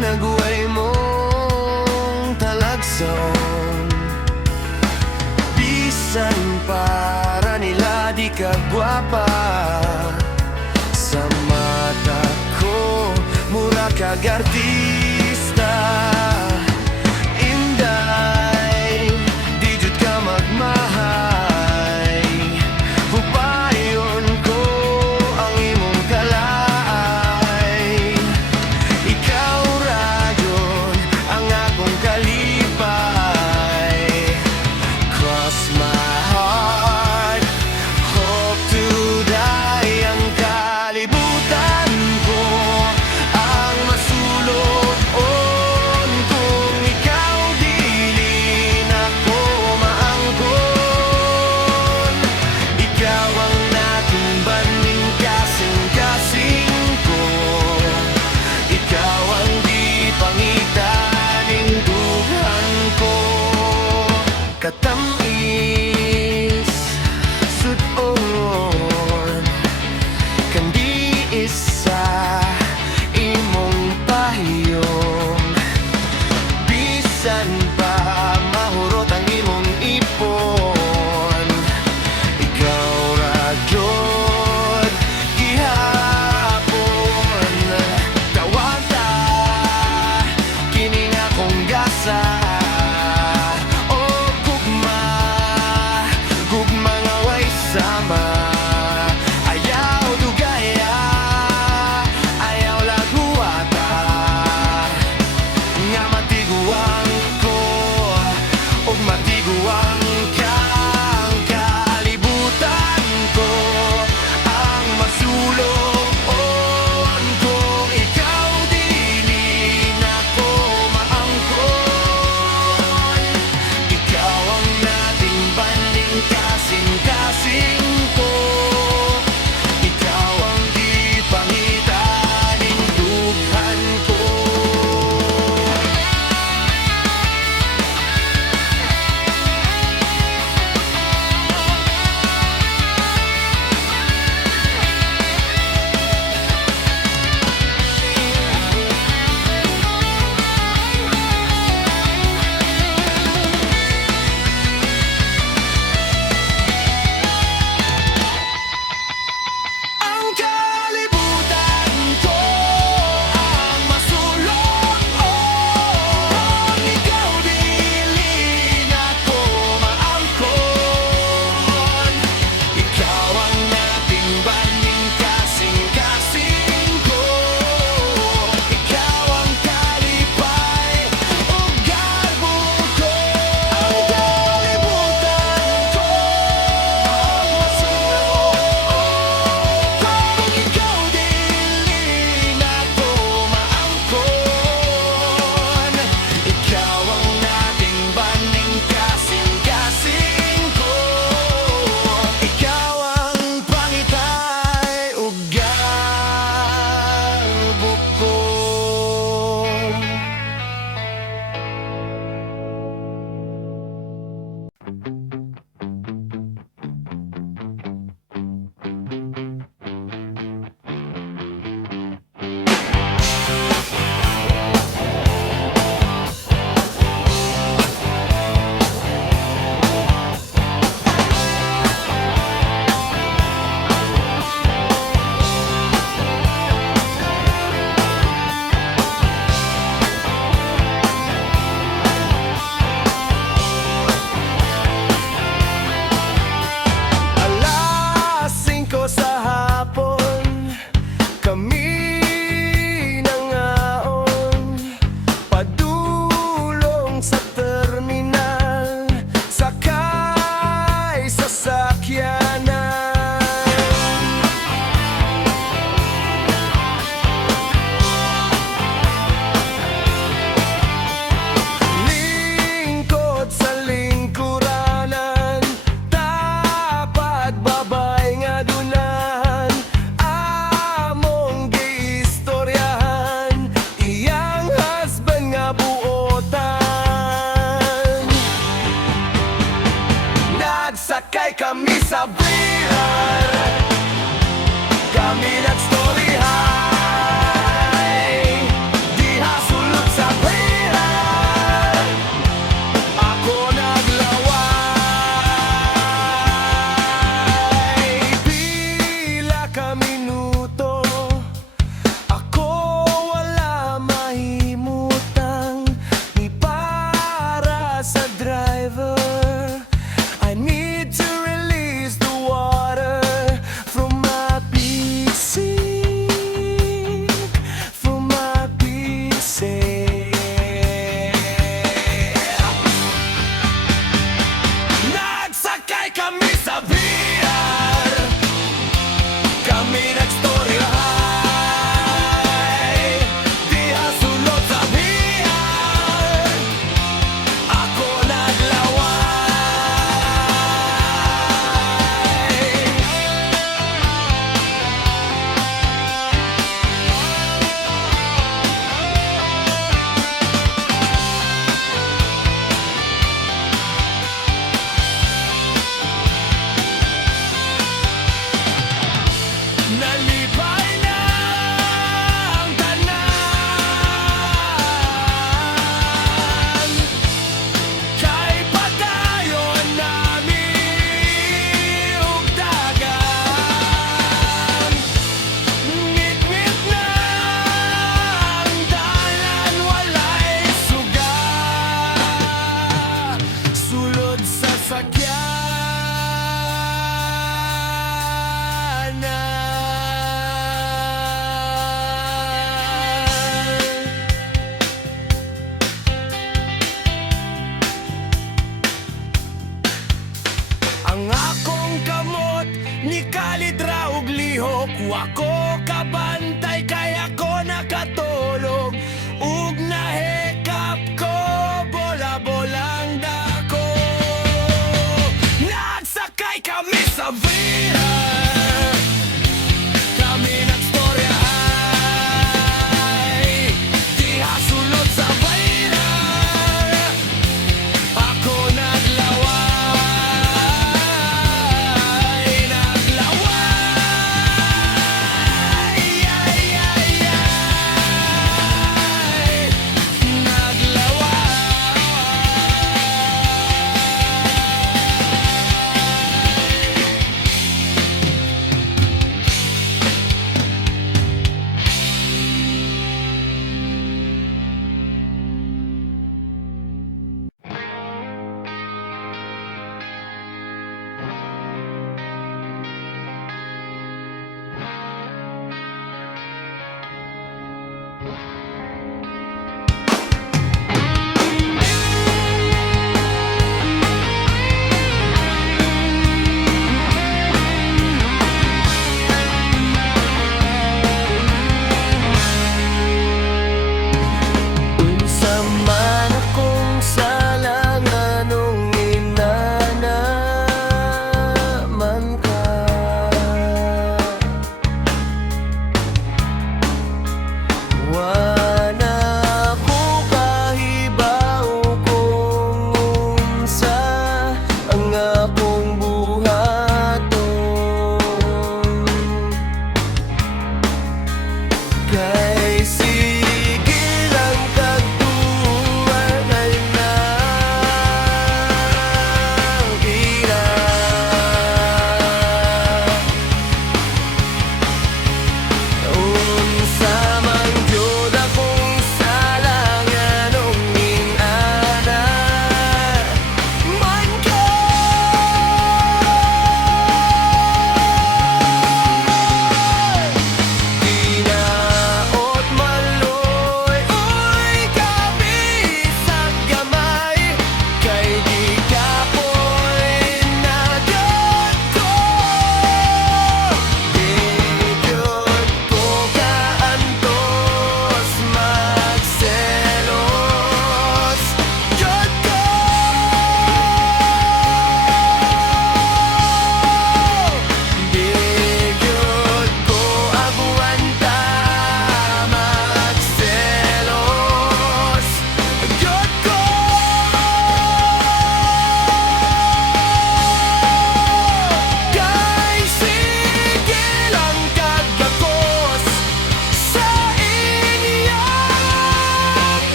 nagway mong talagson. Bisan para nila di ka gwapa, sa mata ko mura kag artista. Inday, di jud ka magmahay, hupayon ko ang imong kalay. Ikaw ra yun ang akong kalipay. Cross my heart, hope to die. Ang kalibutan ko ang masulot-on kung ikaw dili na ko maangkon. Ikaw ang natumbaning kasing-kasing ko. Ikaw ang di pangitaning duhan ko. Katamis, sud-on, kandi isa imong pahiyom. Bisan pa mahurot ang imong ipon, ikaw ra gyud gihapon. Tawagta kining akong gasa, o gugma, gugma nga way sama. Ayaw dugaya, ayaw laguata, nga matiguang ko.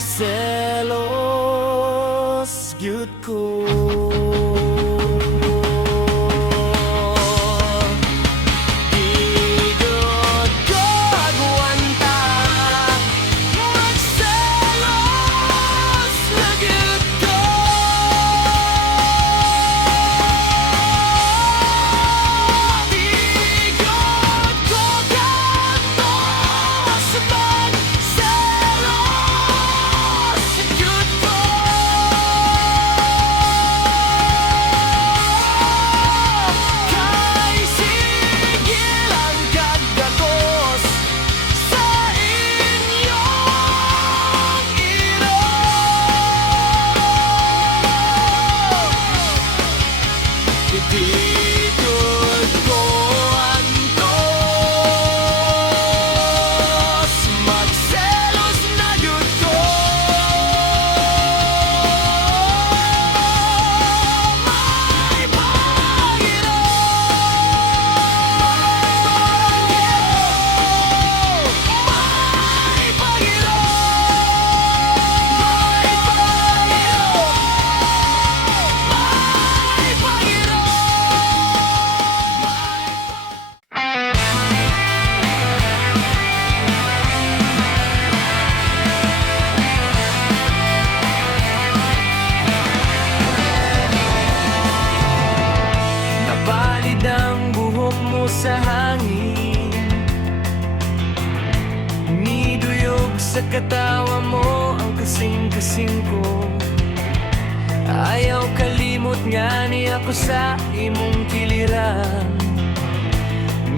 magselos gyud ko. Igod ko agwanta, magselos na gyud ko. Igod ko gatos, magselos gyud ko. Kay sige lang kagatos sa inyong ilong. Itigod ko antos, magselos na gyud ko. May pangiro, may pangiro, may pangiro, napalid ang buhok mo sa hangin, niduyog sa katawa mo ang kasing-kasing ko. Ayaw kalimot nga ni ako sa imong kiliran,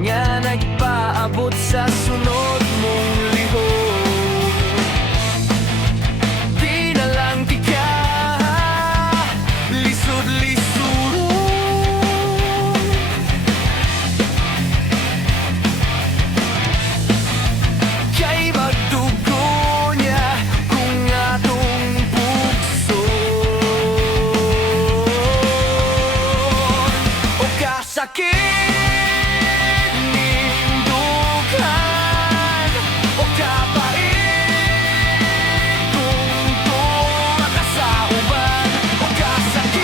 nga nagpaabot sa sunod mong lihok. Di na lang di ka lisod-lisuro, kay magdugo niya kung atong bugso. O kasakit ning dughan, o kapait kung tuwa ka sa uban. O kasakit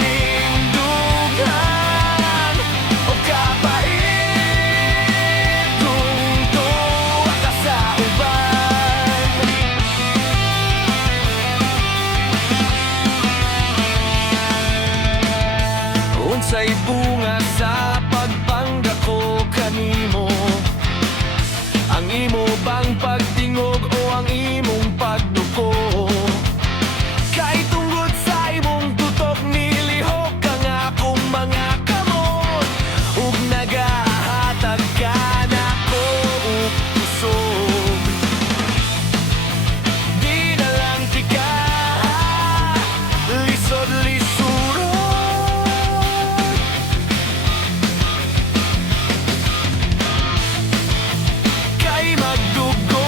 ning dughan, o kapait kung tuwa ka sa uban. Unsay bunga sa pagpangga ko kanimo, ang imo bang pagtingog o ang imong pagduko? Kay tungod sa imong tutok nilihok ang akong mga kamot, ug nagahatag ka nako og kusog. Di na lang ti ka lisod-lisuro, kay magdugo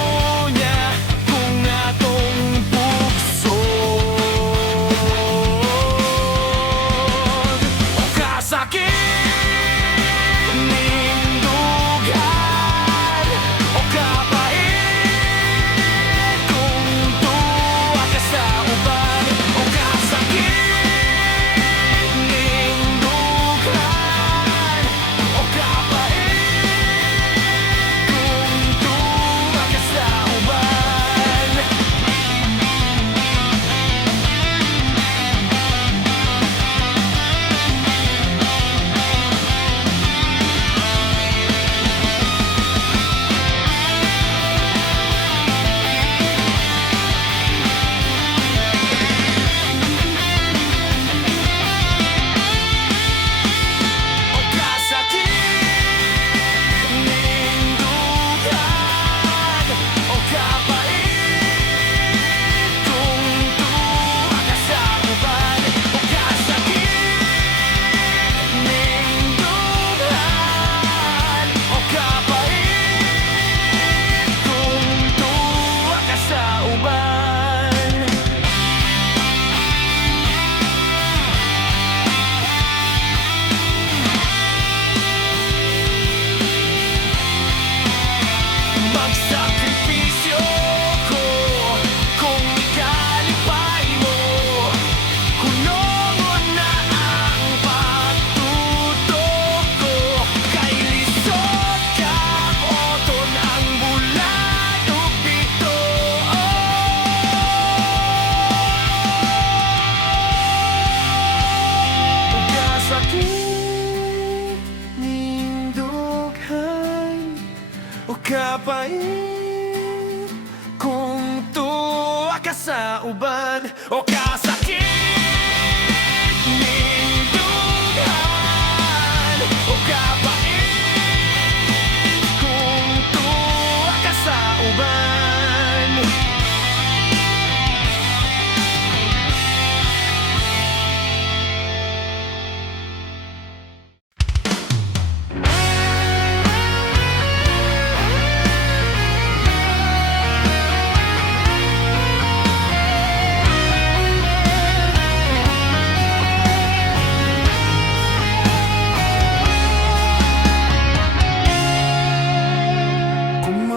kapait kung tuwa ka sa uban o kasakit ning dughan o kapait kung tuwa ka sa uban.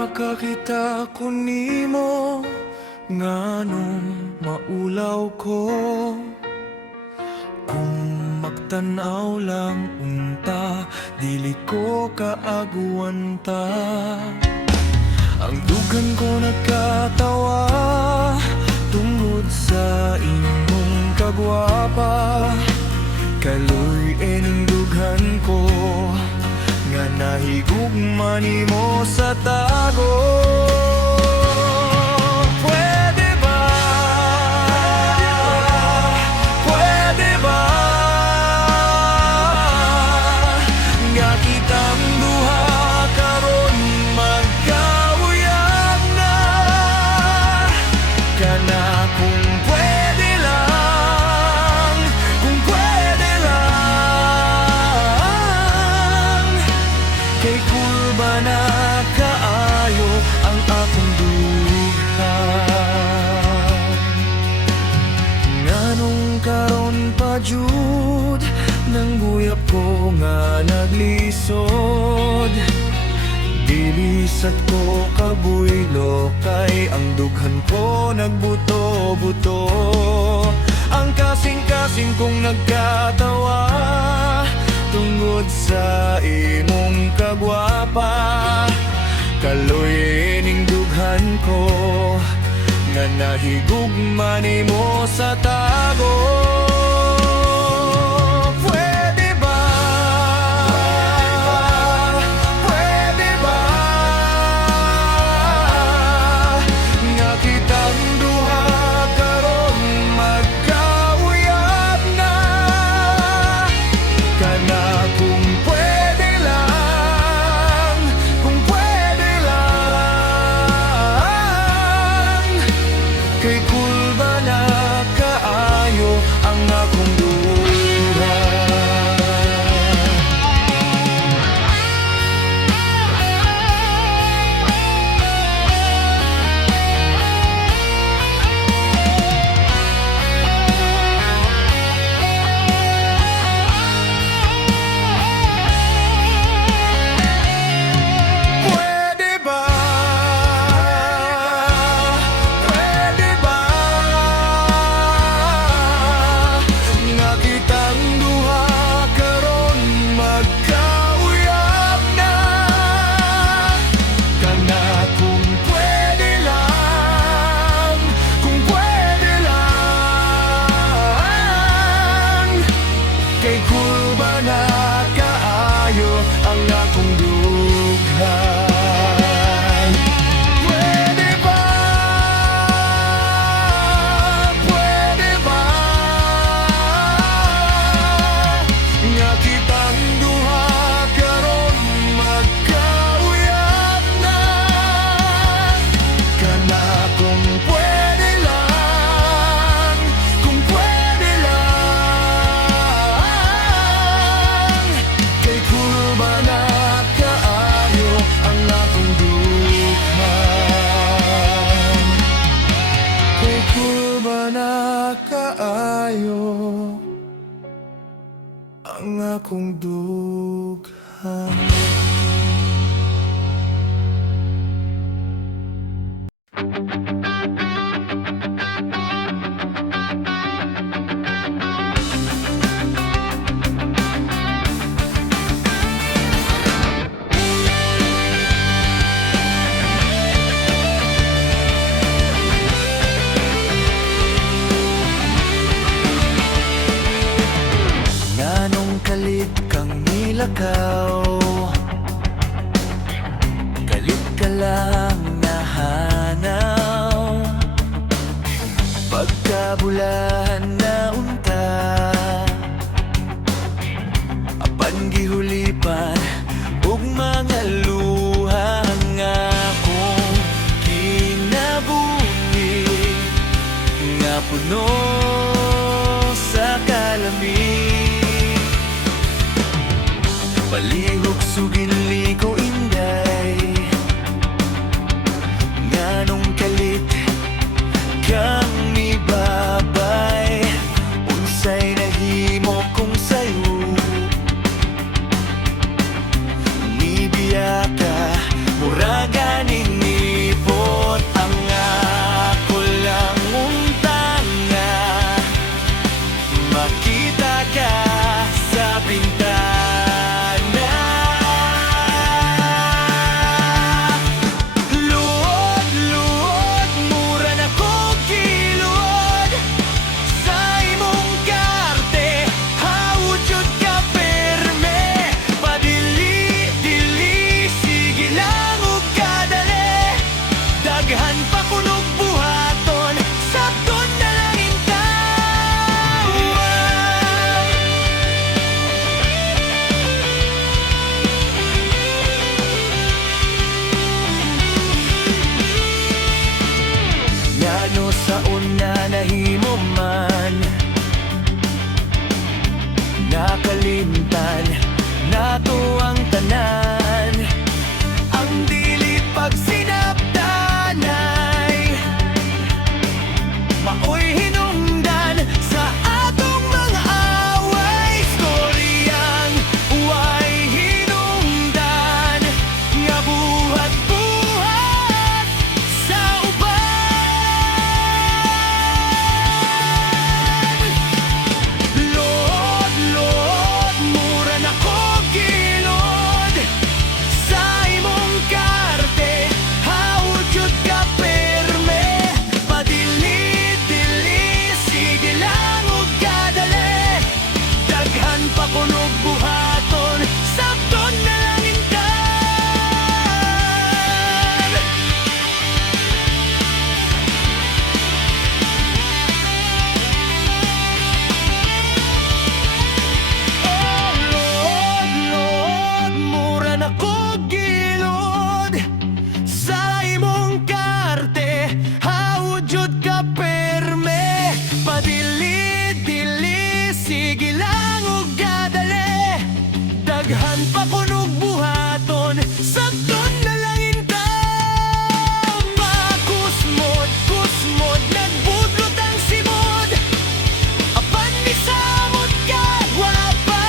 Makakita ko nimo nganong maulaw ko, kung magtanaw lang unta dili ko kaaguan ta. Ang dugan ko nagkatawa tungod sa imong kagwapa, kaloy ening dughan ko nga nahigugma nimo sa tago. Pwede ba? Pwede ba? Nga kitang duha karon magkauyab na. Kana kung pwede lang, kung pwede lang. Kay kulba na kaayo ang akong dughan. Nganong karon pa jud nang guyap ko nga naglisod, dilisat ko kabuylo kay ang dughan ko nagbuto-buto. Ang kasing-kasing kong nagkatawa tungod sa imong kagwapa, kaloy ning dughan ko nga nahigugma nimo sa tago. Pwede ba? Pwede ba? Nga kitang duha karon magkauyab na. Kana kung pwede lang, kung pwede lang. Kay kulba na kaayo ang akong dughan. Pwede ba? Pwede ba? Nga kitang duha karon magkauyab na. Kana kung pwede lang, kung pwede lang. Kay kulba na kaayo ang akong dughan. Pwede ba? Pwede ba? Nga kitang duha karon magkauyab na. Kana kung pwede lang, kung pwede lang. Kay kulba na kaayo ang akong dughan. Kay kulba na kaayo ang akong dughan. Nganong kalit kang nilakaw, kalit ka lang nahanaw, pagkabulahan na unta, apan gihulipan ug mga luha nga akong kinabuhi, nga puno sa kalamig. Palihog suginli ko inday, nganong kalit kang ibabay, unsay nahimo kong sayo. Nibiyaka, muraga ninipot ang ako lang untang nga makita ka sa bintana. Luod, luod, mura na ko kilod sa imong karte, hawod jud ka perme, padili, dili, sige lang ug kadali, daghan pa kunog buhaton, sabton na lang intawan. Ngano sa una nahimo man, nakalimtan nato ang tanan, ang dili pag sinabdanay, maoy hinungdan sa atong mga away, storyang way hinungdan, nga buhat-buhat sa uban. Lord, Lord, mura na ko gilod sa imong karte, hawod jud ka perme, padili-dili, sige lang ug kadali, daghan pa kunog buhaton, sabton na lang intan. Oh Lord, Lord, mura na ko gilod sa imong karte, hawod jud ka perme, padili-dili, sige lang ug kadali, daghan pa kunog buhaton, sabton na lang intan. Makusmod, kusmod, nagbudlot ang simod, apan misamot ka, wala pa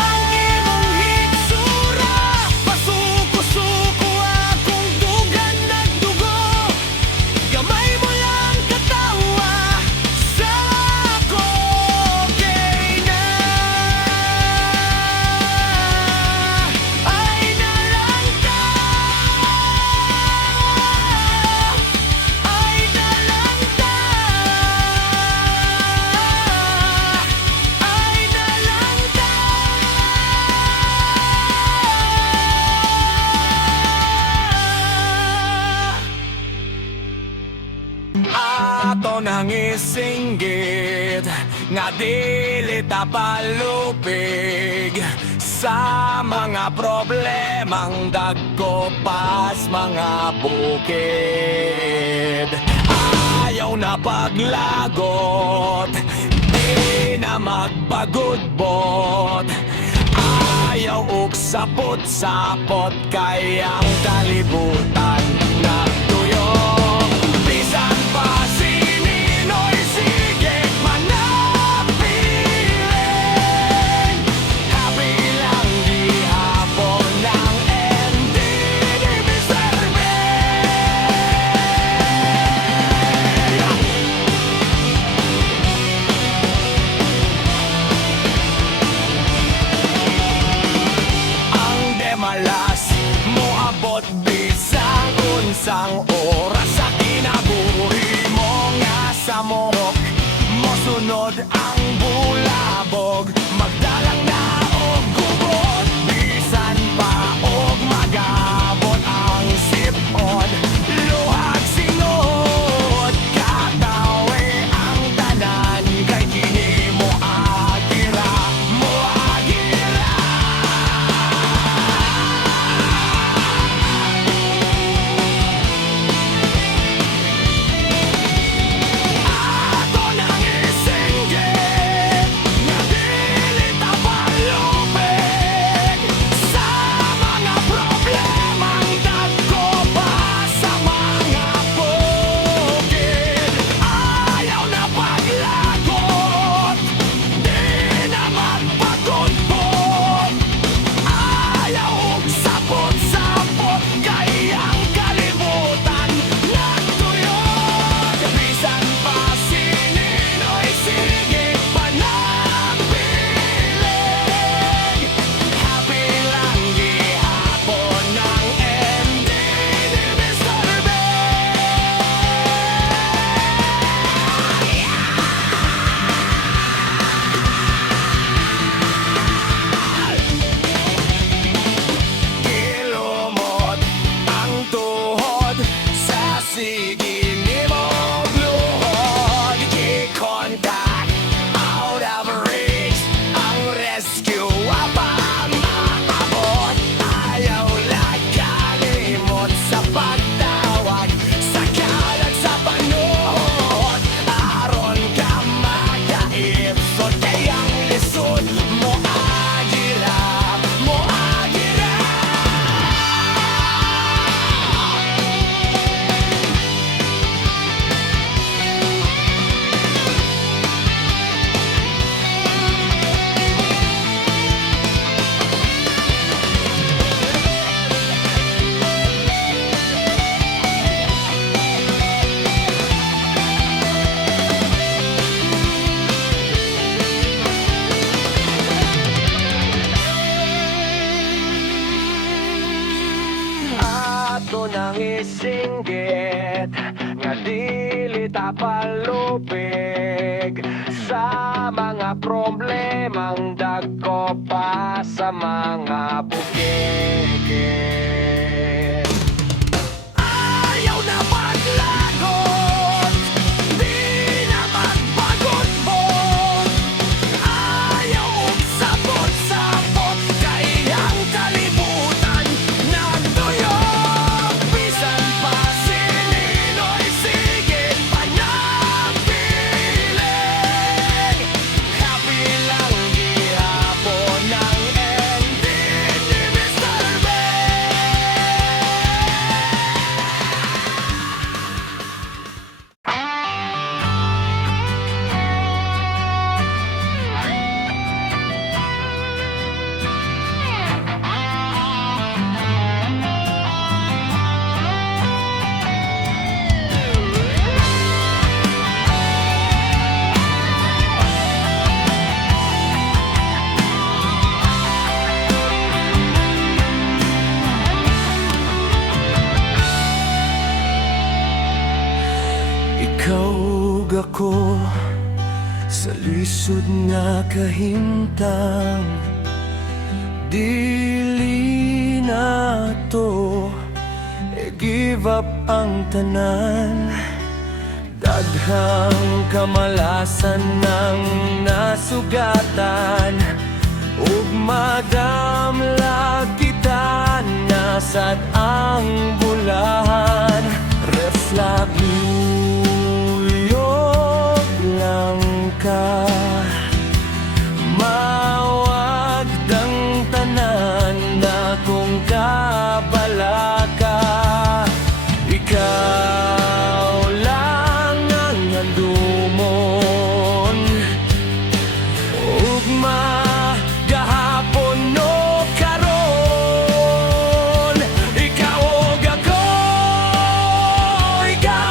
ang imong hitsura, pasuko-suko akong dugan nagdugo, gamay mo lang katawa sa ako kay na. Ay na lang ta, ay na lang ta, ay na lang ta. Ato nang isinggit nga dili ta palupig sa mga problemang dagko pas mga bukid. Ayaw na paglagot, di na magpagudbot, ayaw ug sapot-sapot, kay ang kalibutan nagtuyok. Bisan pa sinino'y sige manapilin, happy lang di hapon ng hindi deserve. Ang demalas mo abot bisang nang isinggit nga dili ta palubig sa mga problemang dagko pa sa mga bukid. Ayaw na maglagot, di na magbagot-bot. Ayaw og sabot-sabot, kay ang kalibutan nagtuyok. Bisan pa sinino'y sigit pa napiling. Happy lang gihapon ang ending ni Mr. Ikaw ug ako sa lisod nga kahimtang, dili na to give up ang tanan. Daghang kamalasan ng nasugatan, ug madamlag kita nasad ang bulahan. Reflaguyog lang ka, mawagdang tanan na kung kabalaka. Ikaw lang ang handumon, ugma gahapon no karon. Ikaw ug ako, ikaw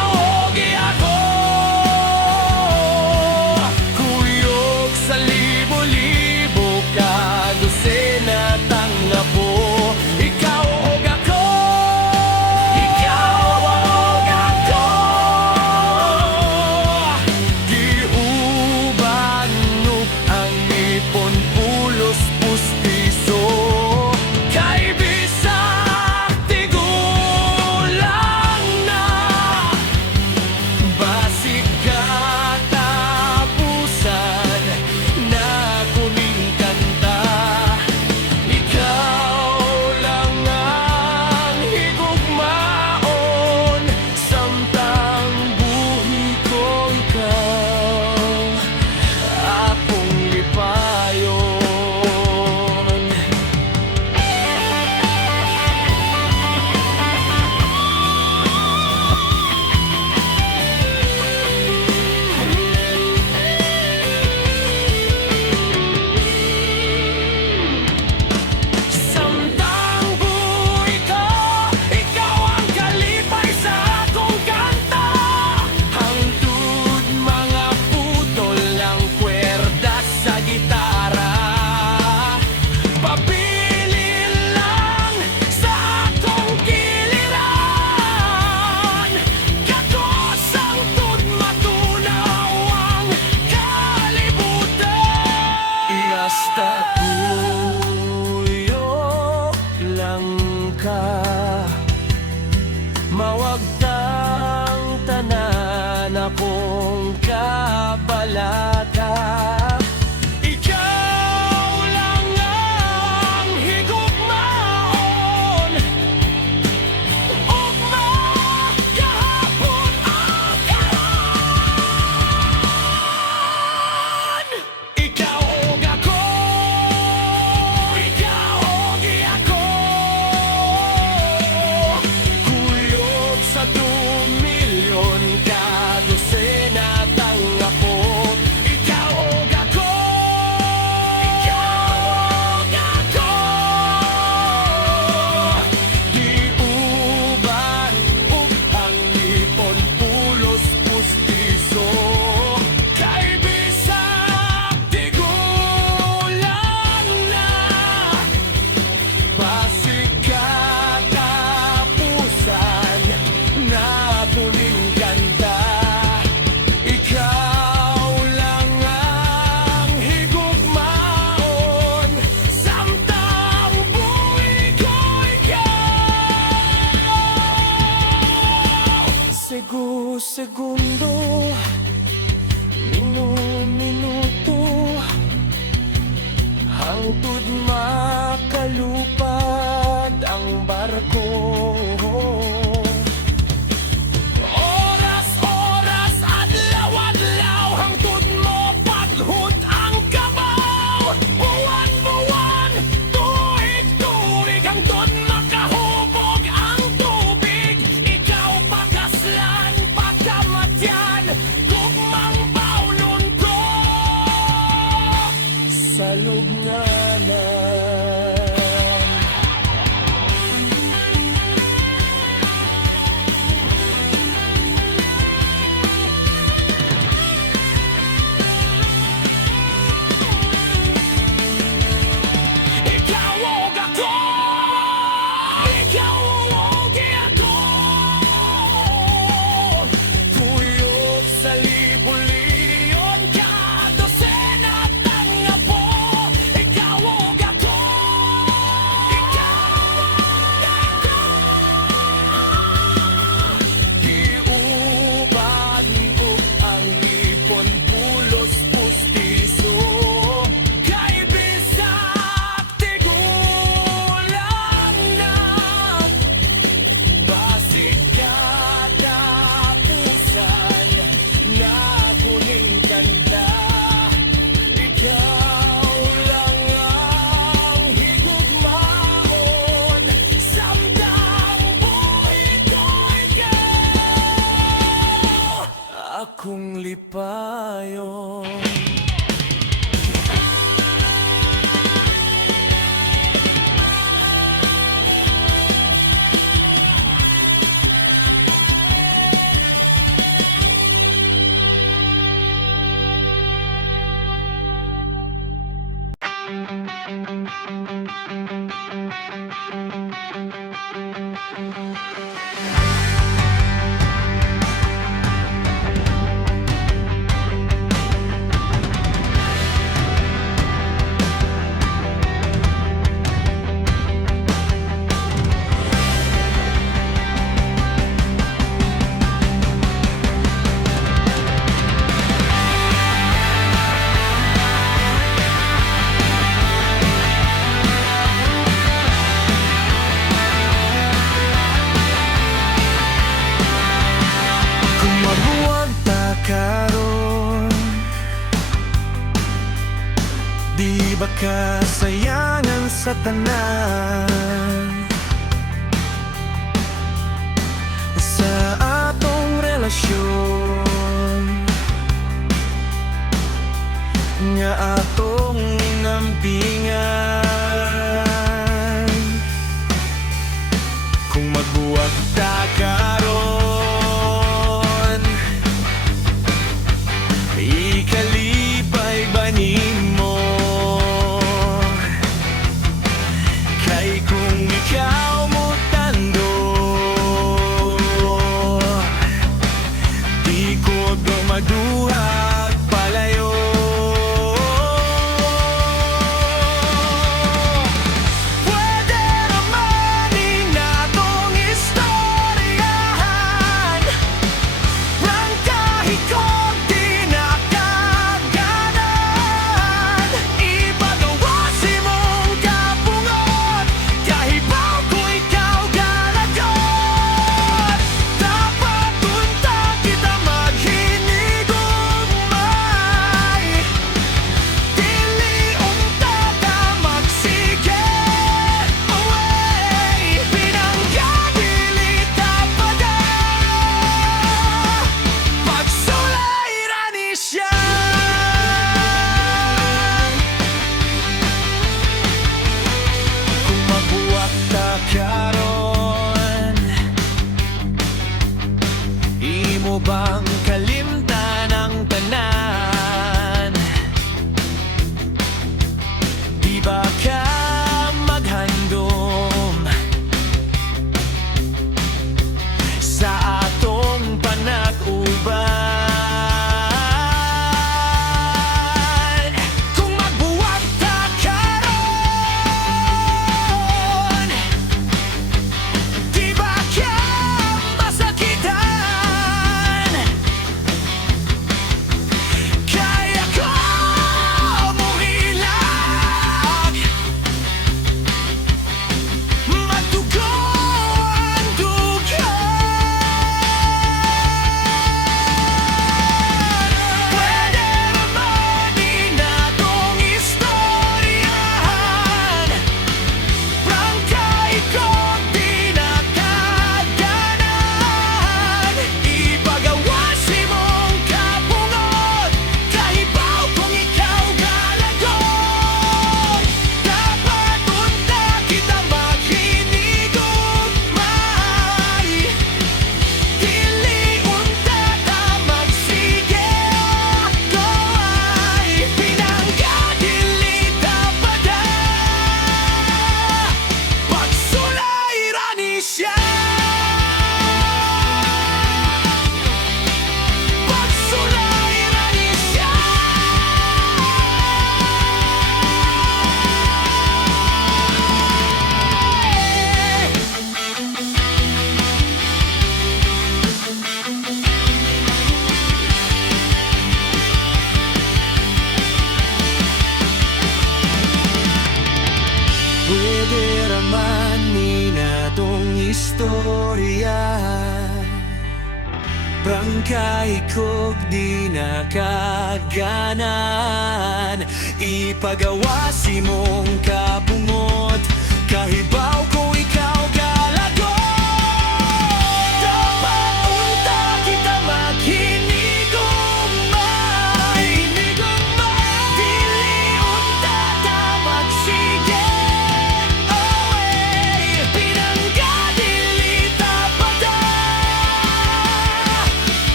Kung mabuwag ta karon, di ba kasayangan sa tanan sa atong relasyon nga atong inampingan. Kung magbuwag ta karon, ikalipay ba nimo? Kay kung ikaw mo tando, di ko maduhag palayo. Pwede naman inatong istoryahan, prangkahi kong di nakaganan. Ipagawasin mong kapungot, kahibaw ko ikaw galagot. Dapat unta kita maghinigugmay, dili unta ka magsige away. Pinanggadili tapada, pagsulay ra ni siya. Kung mabuwag ta karon, imo bang kalimtan ang tanan? Di ba ka maghandom sa atong panag-uban? Kung magbuwag ta karon, di ba ka masakitan? Kaya ko muhilag, magdugo ang dugan. Pwede naman inatong istoryahan, prangkay kong di nakaganan. Ipagawasin mong kapungot, kahibaw kung ikaw galagot. Dapat unta kita maghinigugmay, dili unta ka magsige away. Pinanggadili tapada, pagsulay ra ni siya. Pagsulay ra ni siya. Pwede raman inatong istorya, prangkay kog di nakaganan. Ipagawasin mong kapungot,